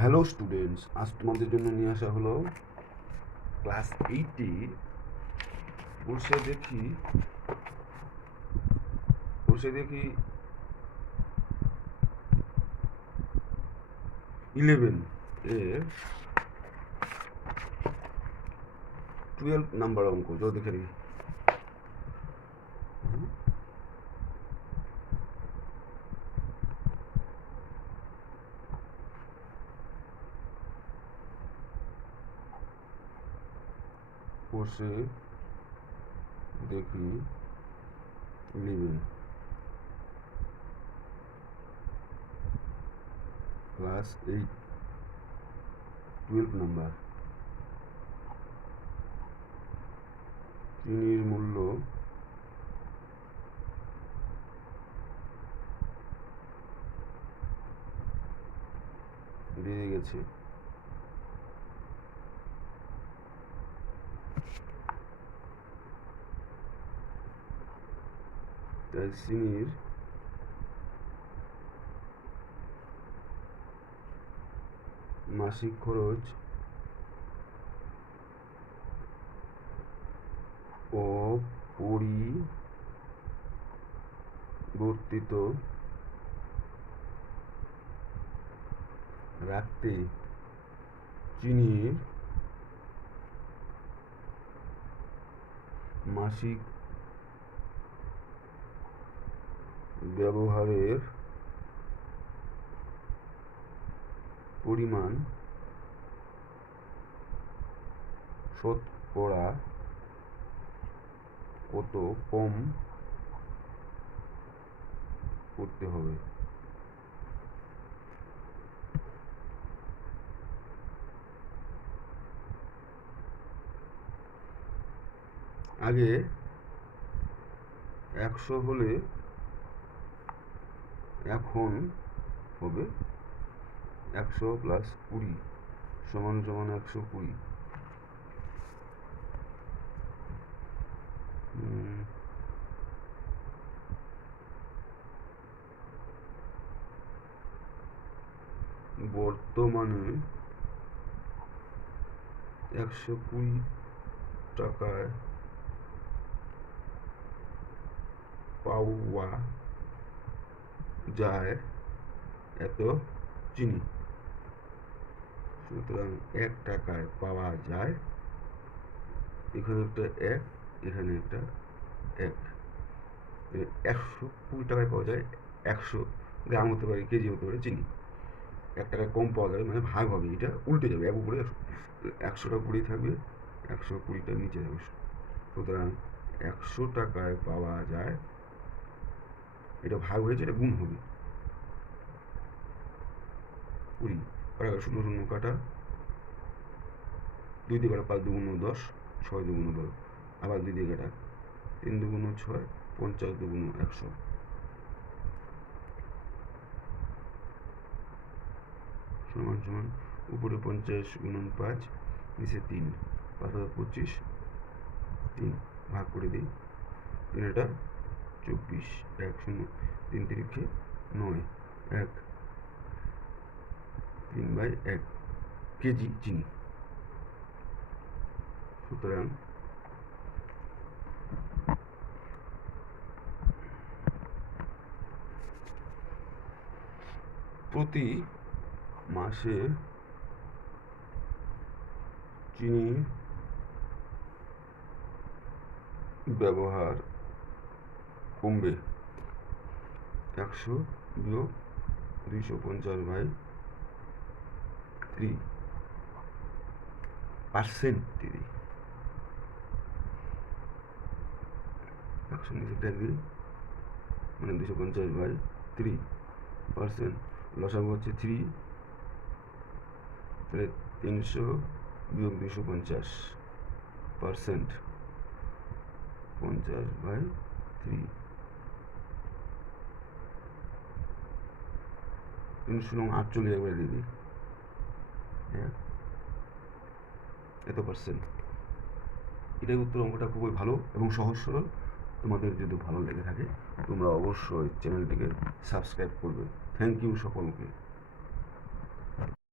Hello students, আজ তোমাদের জন্য নিয়ে আসা হলো ক্লাস 8 বসে দেখি 11 এর 12 নাম্বার অঙ্ক। চলো দেখে দেখি। বসে দেখি 11 ক্লাস 8 12 নাম্বার। চিনির মূল্য বেড়ে গেছে। তাই চিনির মাসিক খরচ অপরিবর্তিত রাখতে চিনির মাসিক ব্যবহারের পরিমাণ শতকরা কত কম করতে হবে? আগে 100 হলে এখন হবে 100 প্লাস 20 সমান 120। বর্তমানে 120 টাকায় পাওয়া যায় এত চিনি। সুতরাং 1 টাকায় পাওয়া যায়, এখানে একটা 1, এখানে একটা 1। 120 টাকায় পাওয়া যায় 100 গ্রাম হতে পারে, কেজি হতে পারে চিনি। 1 টাকায় কম পাওয়া যাবে, মানে ভাগ হবে, এটা উল্টে যাবে, এক উপরে 100টা উপরেই থাকবে, 120টা নিচে যাবে। সুতরাং 100 টাকায় পাওয়া যায়, এটা ভাগ হয়েছে, এটা গুণ হবে 20। 16 শূন্য কাটা, 2 দিয়ে কাটা 5 দুগুণ 10, 6 দুগুণ 12, আবার 2 দিয়ে কাটা 3 দুগুণ 6, 50 দুগুণ 100। সমান সমান উপরে 50 গুণন 5, নিচে 3, 5 25, 3 ভাগ করে দিই, 3 এটা 24, 1 0, 3 তিরিখে 9, 1 3/1 কেজি চিনি। সুতরাং প্রতি মাসে চিনি ব্যবহার কমবে 100 বিয়োগ 250/3 পার্সেন্ট দিদি। 100 নিচে ট্যাগ দিই, মানে 250/3 পার্সেন্ট। লসাগু হচ্ছে 3, তাহলে 300 বিয়োগ 250 পার্সেন্ট 50/3। 348 একবারে দিয়ে দিই, হ্যাঁ, এত পার্সেন্ট। এটাই উত্তর। অঙ্কটা খুবই ভালো এবং সহজ সরল। তোমাদের যদি ভালো লেগে থাকে তোমরা অবশ্যই চ্যানেলটিকে সাবস্ক্রাইব করবে। থ্যাংক ইউ সকলকে।